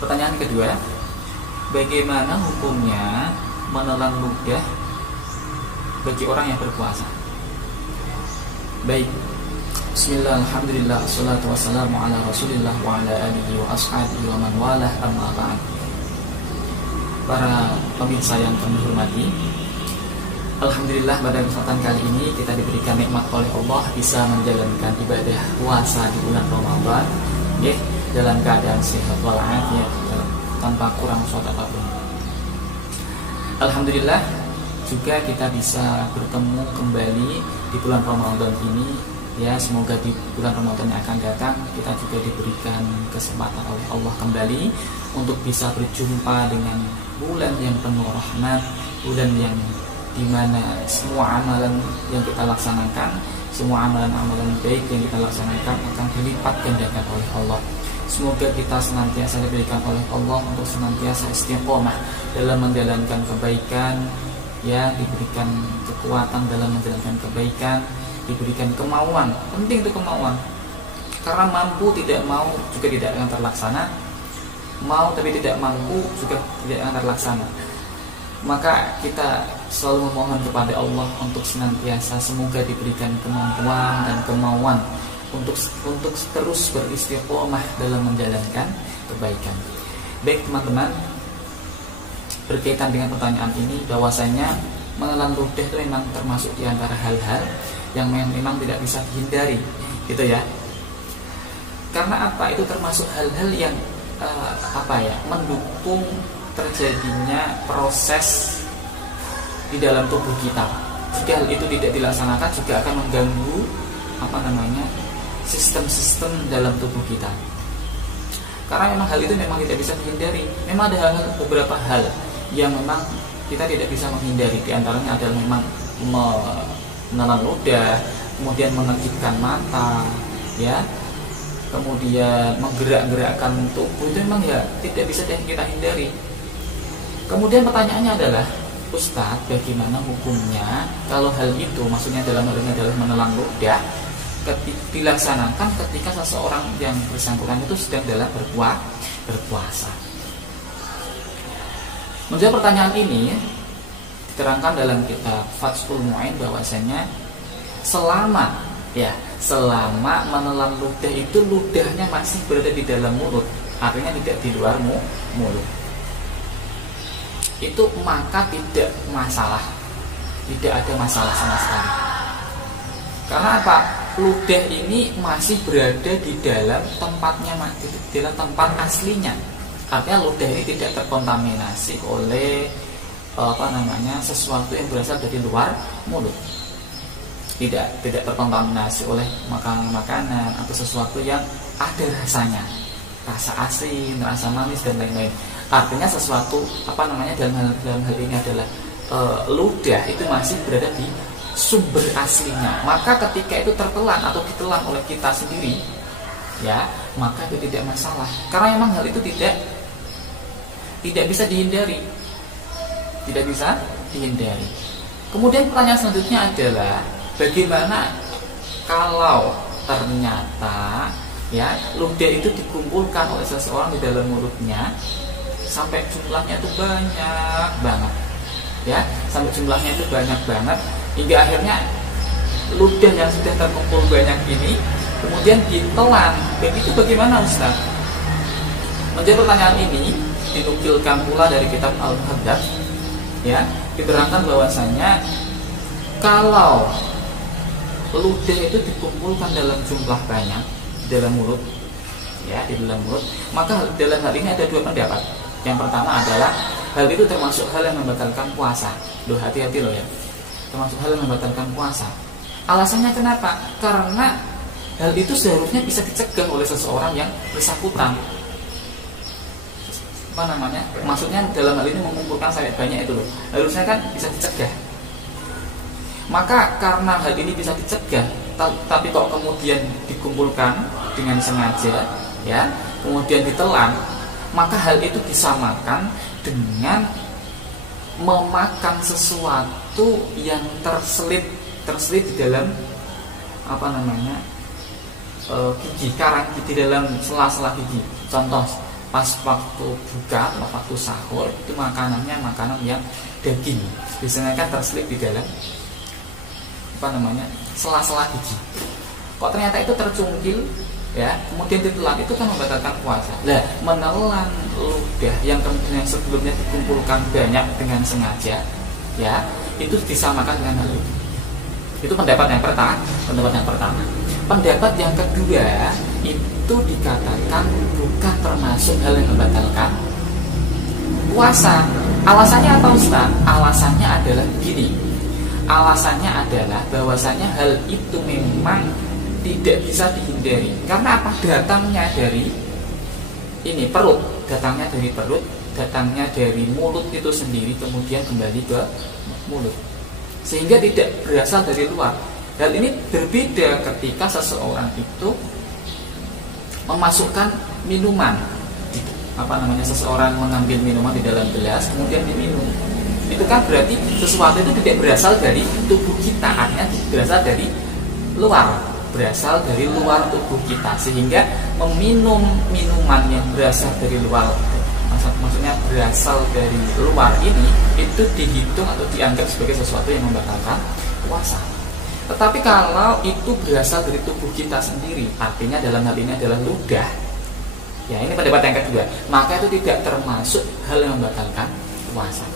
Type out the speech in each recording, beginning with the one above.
Pertanyaan kedua, bagaimana hukumnya menelan ludah bagi orang yang berpuasa? Baik. Bismillah, alhamdulillah, assalatu wassalamu ala rasulillah wa ala alihi wa ashabihi wa man walah, amma ba'd. Para pemirsa yang kami hormati, alhamdulillah pada kesempatan kali ini kita diberikan nikmat oleh Allah bisa menjalankan ibadah puasa di bulan Ramadan dalam keadaan sehat walafiat, tanpa kurang suatu apapun. Alhamdulillah juga kita bisa bertemu kembali di bulan Ramadan ini. Semoga di bulan Ramadan yang akan datang kita juga diberikan kesempatan oleh Allah kembali untuk bisa berjumpa dengan bulan yang penuh rahmat, bulan yang dimana semua amalan yang kita laksanakan, semua amalan-amalan baik yang kita laksanakan akan dilipat gandakan oleh Allah. Semoga kita senantiasa diberikan oleh Allah untuk senantiasa istiqomah dalam menjalankan kebaikan, diberikan kekuatan dalam menjalankan kebaikan, diberikan kemauan. Penting itu kemauan, karena mampu tidak mau juga tidak akan terlaksana, mau tapi tidak mampu juga tidak akan terlaksana. Maka kita selalu memohon kepada Allah untuk senantiasa semoga diberikan kemampuan dan kemauan untuk terus beristiqomah dalam menjalankan kebaikan. Baik teman-teman, berkaitan dengan pertanyaan ini, bahwasanya menelan ludah itu memang termasuk di antara hal-hal yang memang tidak bisa dihindari, gitu ya. Karena apa? Itu termasuk hal-hal yang mendukung terjadinya proses di dalam tubuh kita. Jika hal itu tidak dilaksanakan juga akan mengganggu sistem-sistem dalam tubuh kita. Karena memang hal itu memang tidak bisa dihindari. Memang ada beberapa hal yang memang kita tidak bisa menghindari. Di antaranya adalah memang menelan ludah, kemudian mengejutkan mata, kemudian menggerak-gerakkan tubuh, itu memang tidak bisa kita hindari. Kemudian pertanyaannya adalah, Ustadz, bagaimana hukumnya kalau hal itu, maksudnya dalam hal ini adalah menelan ludah, dilaksanakan ketika seseorang yang bersangkutan itu sedang dalam berpuasa. Menjawab pertanyaan ini diterangkan dalam kitab Fathul Mu'in bahwasanya selama menelan ludah itu ludahnya masih berada di dalam mulut, artinya tidak di luar mulut, itu maka tidak ada masalah sama sekali. Karena apa? Ludah ini masih berada di dalam tempatnya, di dalam tempat aslinya. Artinya ludah ini tidak terkontaminasi oleh sesuatu yang berasal dari luar mulut. Tidak terkontaminasi oleh makanan atau sesuatu yang ada rasanya, rasa asin, rasa manis dan lain-lain. Artinya sesuatu dalam hal ini adalah ludah itu masih berada di sumber aslinya. Maka ketika itu tertelan atau ditelan oleh kita sendiri, maka itu tidak masalah. Karena memang hal itu tidak bisa dihindari. Tidak bisa dihindari. Kemudian pertanyaan selanjutnya adalah, bagaimana kalau ternyata ludah itu dikumpulkan oleh seseorang di dalam mulutnya sampai jumlahnya itu banyak banget, sampai jumlahnya itu banyak banget hingga akhirnya ludah yang sudah terkumpul banyak ini kemudian ditelan. Begitu bagaimana, Ustaz? Menjawab pertanyaan ini dinukilkan pula dari kitab Al-Muhaddats, diterangkan bahwasanya kalau ludah itu dikumpulkan dalam jumlah banyak di dalam mulut, maka dalam hal ini ada dua pendapat. Yang pertama adalah hal itu termasuk hal yang membatalkan puasa. Hati-hati loh termasuk hal yang membatalkan puasa. Alasannya kenapa? Karena hal itu seharusnya bisa dicegah oleh seseorang yang bersangkutan. Maksudnya dalam hal ini mengumpulkan sangat banyak itu loh, harusnya kan bisa dicegah. Maka karena hal ini bisa dicegah, tapi kok kemudian dikumpulkan dengan sengaja, kemudian ditelan, maka hal itu disamakan dengan memakan sesuatu yang terselit di dalam gigi, karang di dalam sela-sela gigi. Contoh pas waktu buka, waktu sahur itu makanannya makanan yang daging, biasanya kan terselip di dalam sela-sela gigi. Kok ternyata itu tercungkil ya, kemudian ditelan, itu kan membatalkan puasa. Nah, menelan ludah yang kemudian sebelumnya dikumpulkan banyak dengan sengaja ya, itu disamakan dengan hal itu. Itu pendapat yang pertama. Pendapat yang kedua, itu dikatakan bukan termasuk hal yang membatalkan puasa. Alasannya apa Ustaz? Alasannya adalah begini. Alasannya adalah bahwasanya hal itu memang tidak bisa dihindari. Karena apa? Datangnya dari perut, datangnya dari mulut itu sendiri, kemudian kembali ke mulut, sehingga tidak berasal dari luar. Hal ini berbeda ketika seseorang itu memasukkan minuman, seseorang mengambil minuman di dalam gelas kemudian diminum. Itu kan berarti sesuatu itu tidak berasal dari tubuh kita, artinya berasal dari luar tubuh kita, sehingga meminum minuman yang berasal dari luar, maksudnya berasal dari luar ini, itu dihitung atau dianggap sebagai sesuatu yang membatalkan puasa. Tetapi kalau itu berasal dari tubuh kita sendiri, artinya dalam hal ini adalah ludah ya, ini pendapat yang kedua, maka itu tidak termasuk hal yang membatalkan puasa.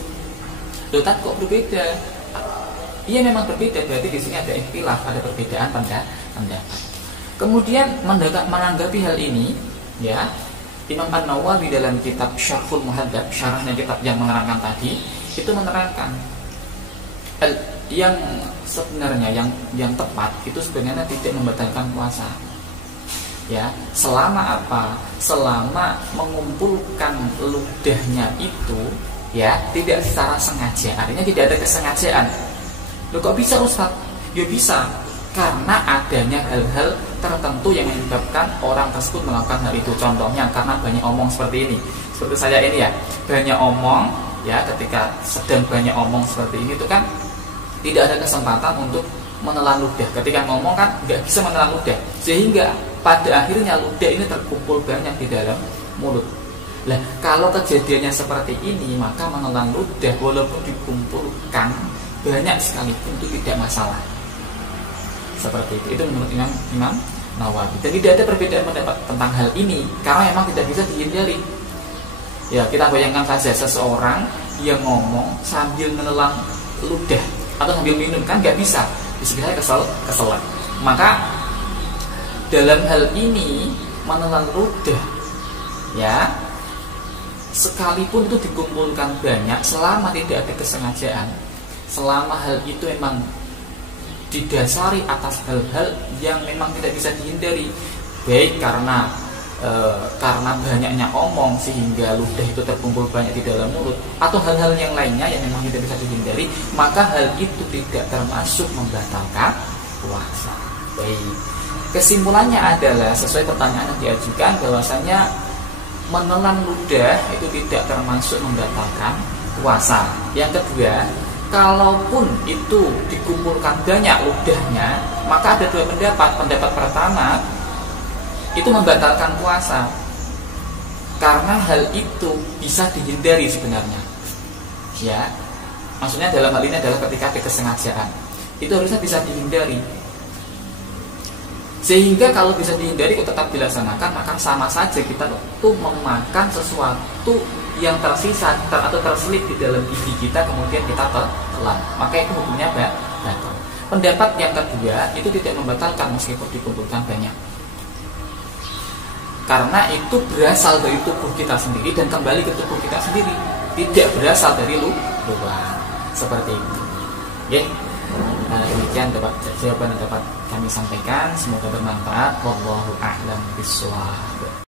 Lotat kok berbeda? Iya memang berbeda, berarti di sini ada ikhtilaf, ada perbedaan pendapat. Kemudian menanggapi hal ini ya, Imam An-Nawawi dalam kitab Syarhul Muhadzab, syarahnya kitab yang menerangkan tadi, itu menerangkan yang sebenarnya yang tepat itu sebenarnya tidak membatalkan puasa ya, selama apa? Selama mengumpulkan ludahnya itu ya tidak secara sengaja, artinya tidak ada kesengajaan. Loh kok bisa Ustaz? Ya bisa, karena adanya hal-hal tertentu yang menyebabkan orang tersebut melakukan hal itu. Contohnya karena banyak omong seperti ini, seperti saya ini ya, banyak omong ya, ketika sedang banyak omong seperti ini itu kan tidak ada kesempatan untuk menelan ludah. Ketika ngomong kan nggak bisa menelan ludah, sehingga pada akhirnya ludah ini terkumpul banyak di dalam mulut. Nah, kalau kejadiannya seperti ini, maka menelan ludah walaupun dikumpulkan banyak sekalipun itu tidak masalah. Seperti itu menurut Imam Nawawi. Dan tidak ada perbedaan pendapat tentang hal ini, karena memang tidak bisa dihindari. Ya, kita bayangkan saja seseorang yang ngomong sambil menelan ludah atau sambil minum, kan nggak bisa, bisa keselan. Maka dalam hal ini menelan ludah ya, sekalipun itu dikumpulkan banyak, selama tidak ada kesengajaan, selama hal itu memang didasari atas hal-hal yang memang tidak bisa dihindari, baik karena banyaknya omong sehingga ludah itu terkumpul banyak di dalam mulut, atau hal-hal yang lainnya yang memang tidak bisa dihindari, maka hal itu tidak termasuk membatalkan puasa. Baik, kesimpulannya adalah sesuai pertanyaan yang diajukan, bahwasanya menelan ludah itu tidak termasuk membatalkan puasa. Yang kedua, kalaupun itu dikumpulkan banyak ludahnya, maka ada dua pendapat. Pendapat pertama, itu membatalkan puasa karena hal itu bisa dihindari sebenarnya ya, maksudnya dalam hal ini adalah ketika ada kesengajaan, itu harusnya bisa dihindari, sehingga kalau bisa dihindari kok tetap dilaksanakan, maka sama saja kita tuh memakan sesuatu yang tersisa atau terselip di dalam gigi kita, kemudian kita telan, maka itu hukumnya batal. Pendapat yang kedua itu tidak membatalkan meskipun dikumpulkan banyak, karena itu berasal dari tubuh kita sendiri dan kembali ke tubuh kita sendiri, tidak berasal dari luar. Seperti itu. Oke. Demikian jawaban yang dapat kami sampaikan, semoga bermanfaat. Wallahu a'lam bishawab.